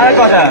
আর কথা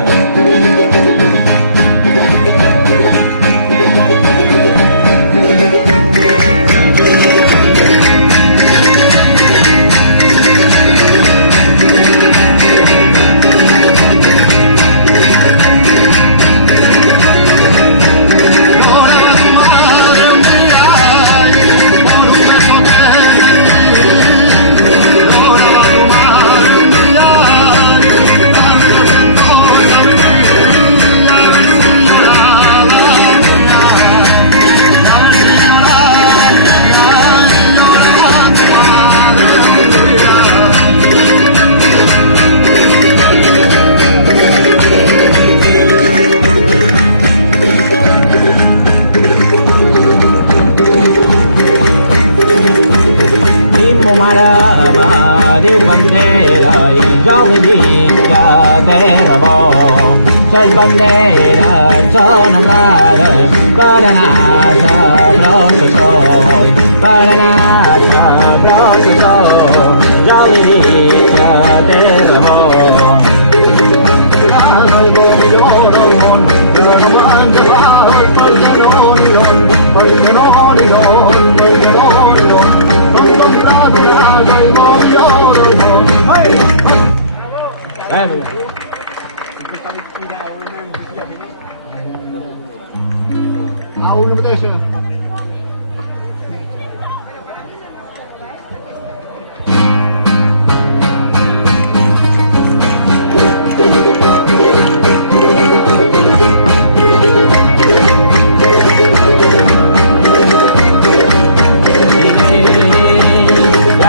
Una mateixa.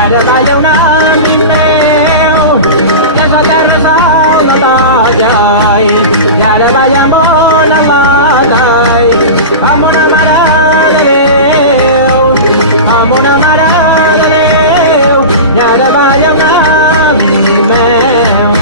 Ada bayangan mimeu, jasa tersau lantai, ada bayang bola lantai, kamu nama leleu, kamu nama leleu, ada bayangan mimeu.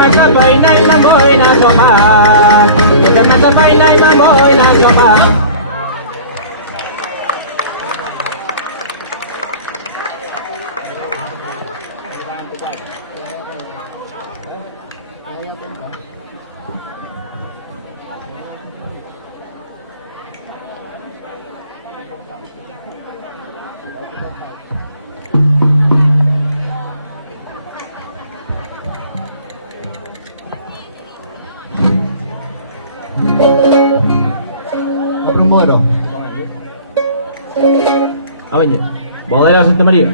Masa bay nay mamoy na sopa, masa bay nay mamoy na sopa. Abre un modelo. Apa ini? Boleh Santa Maria.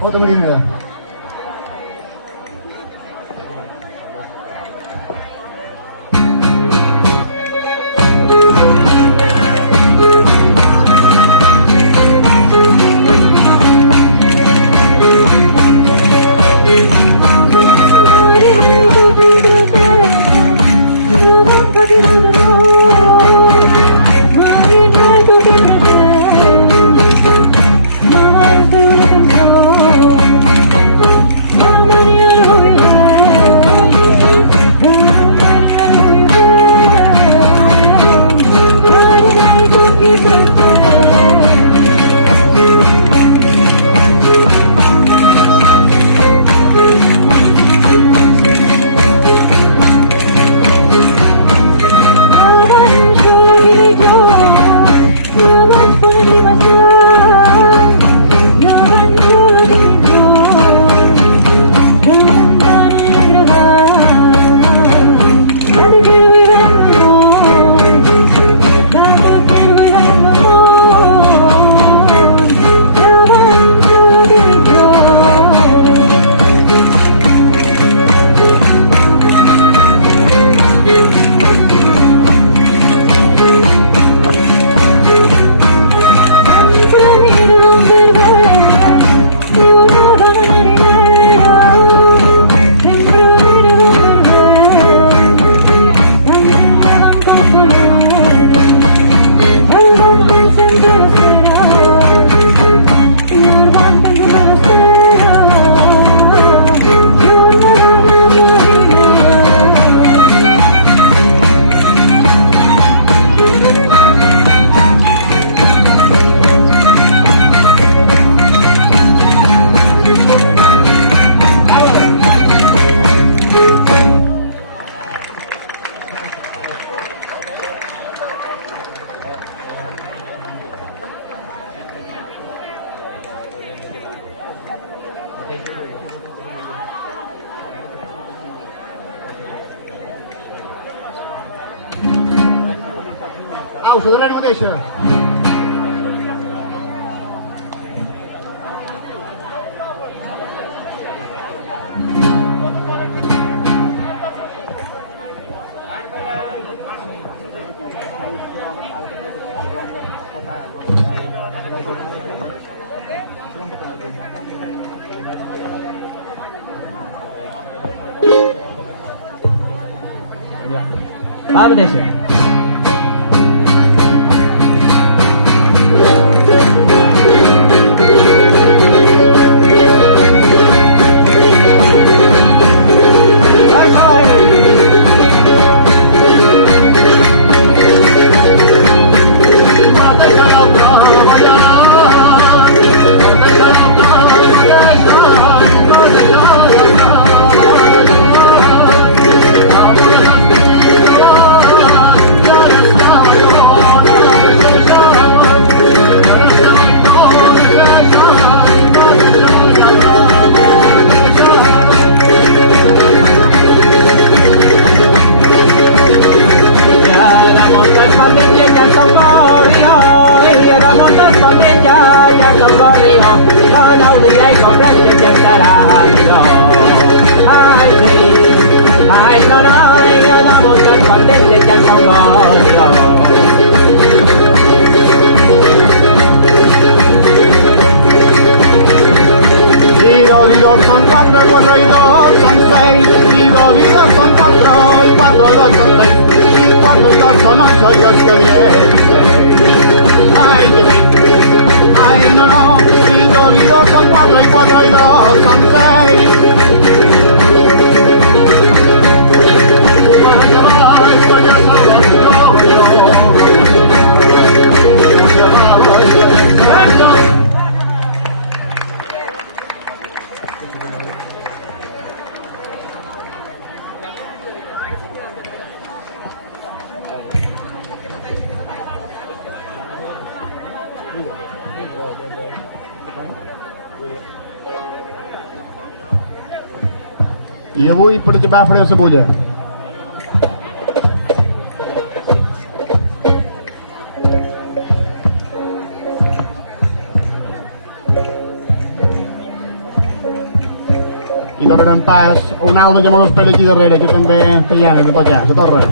Foto Marina. Au, saudara no me deixa. Pak Desya. Son cuatro, cuatro y dos son seis, y dos son cuatro y cuatro dos son seis, y cuatro y dos son ocho, yo sé que ay, no, no, y dos son cuatro y dos son seis. Para llamar, para salvar, yo. I avui per acabar faré la bulla. donarem pas a un altre que m'ho espera aquí darrere, que també té ganes de tocar, la torre.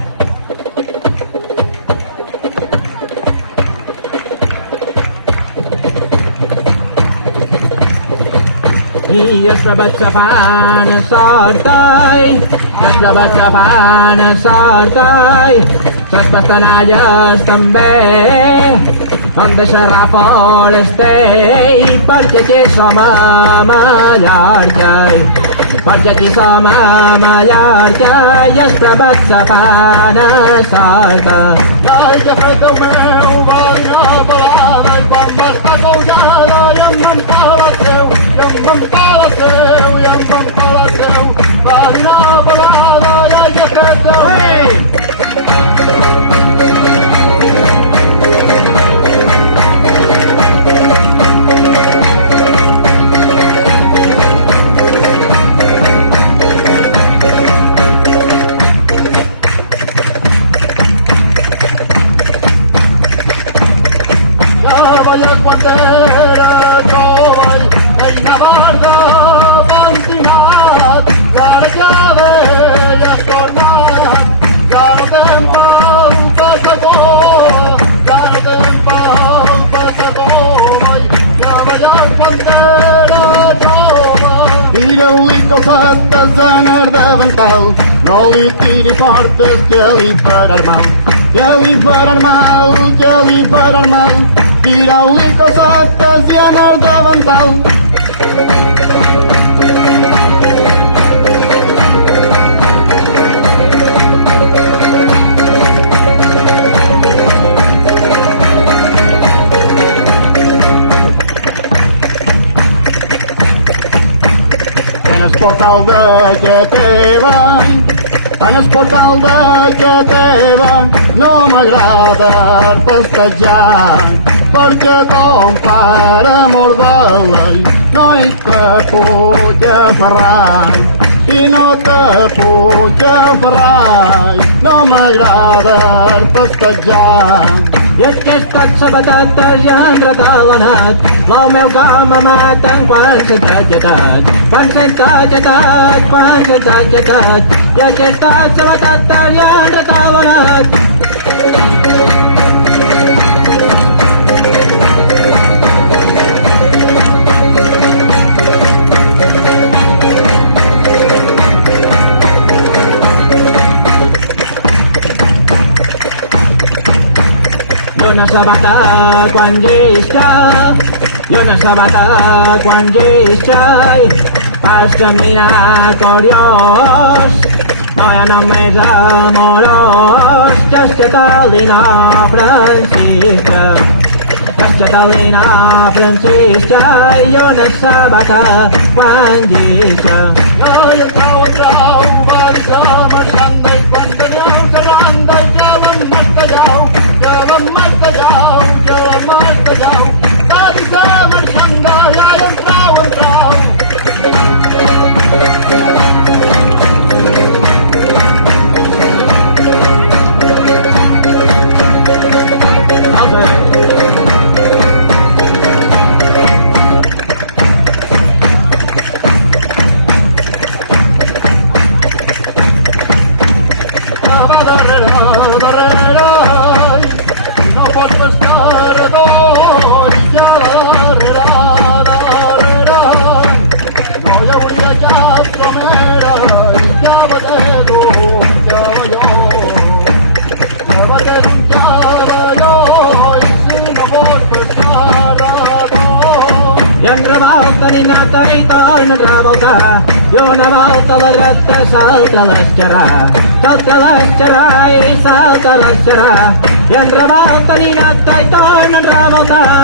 I després se fan a sortai, després se fan a sortai, les pastanalles també, on deixarà forastell, perquè aquí som a Mallorca, perquè aquí som a Mallorca, i després se fan a sortai. Ai, que fet Déu meu, va dinar pelada i quan va estar collada i em van palar seu, i em van palar seu, i em van palar seu, va dinar pelada i ai, que fet Déu meu. Cavalla quan era jove i Navarra pentinat, i ara ja veies tornat, ja no te'n pau per sa cova, ja no te'n pau per sa cova, i cavalla quan era jove. Tira-li calcetes de ner de vental, no li tiri portes que li faran mal, que li faran mal, que li faran mal. Tirau-li cosetes i anar de vental. En el portal de teva, en el portal de teva, no m'agrada festejar, perquè ton pare mort de l'ell, no hi te puja ferrar, i no te puja ferrar, no m'agrada festejar. I és que aquestes sabatetes ja han retalonat, el meu cor me maten quan se'n tagetat, quan se'n tagetat, quan se'n tagetat, i aquestes sabatetes ja han retalonat. I una sabata quan llisca, i una sabata quan llisca, vas caminar curiós, no hi ha només amorós, que és Catalina Francisca, que és Catalina Francisca, i una sabata quan llisca. Ai, entrau, va dir que marxanda i quan teniu serranda i que l'emmastallau, que l'emmastallau, que l'emmastallau. Va dir que marxanda i ai, entrau. Va darrere, darrere, i no pots pescar doll, ja va darrere, darrere, no hi hauria cap somera, ja va dedo, ja va jo, ja va dedo, ja va jo, i si no pots pescar doll. I en revolta ni nata i torna a revoltar, i una volta a la dreta salta l'esquerrà, salta l'esquerrà i salta l'esquerrà, i en revolta ni nata i torna a revoltar.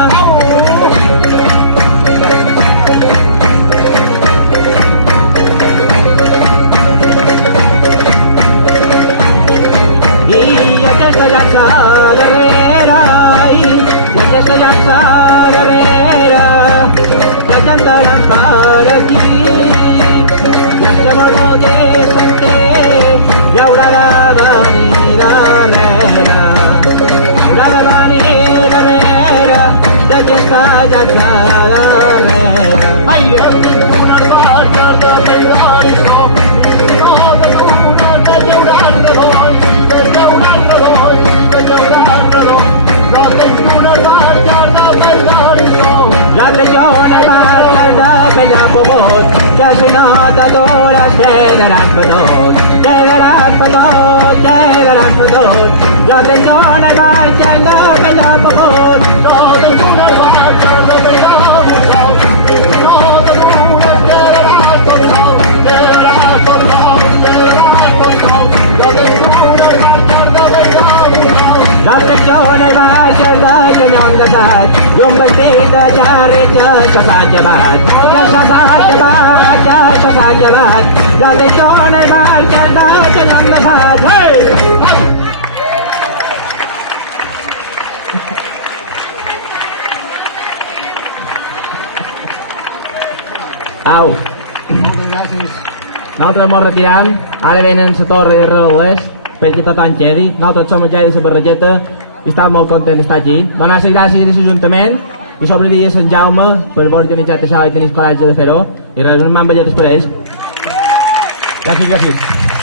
I aquesta llança darrere, i aquesta llança darrere, que cantaran per aquí, i en que molt de sentir, hi haurà de venir darrere, hi haurà de venir darrere, d'aquesta llança darrere. Estic unes barques de peidarisó i si no de llunes de llaurar redoll, de llaurar redoll, de llaurar redoll. Jo tinc unes barques de peidarisó. Jo tinc unes barques de pell a pogut, que si no t'atures quedaràs petó, quedaràs petó, quedaràs petó. Jo tinc unes barques de pell a pogut, Jo tinc unes barques de peidarisó i si no de llunes quedaràs tot sol, quedaràs tot sol, quedaràs tot sol. Jo tinc unes barques de peidarisó. jo tinc unes barques de llenyom de sac i un vestit de xarritxa que s'ha llevat, que s'ha llevat, que s'ha llevat. Jo tinc unes barques de llenyom de sac. Ei! Au! Au, Moltes gràcies. nosaltres mos retirem, ara venen la torre de Redolers, perquè tothom quedi, nosaltres som ja de la barrageta i estem molt contents d'estar aquí. Donar les gràcies a l'Ajuntament i sobretot a Sant Jaume per haver organitzat això i tenir el coratge de fer-ho, i res, un man ballet per ells. Gràcies, gràcies.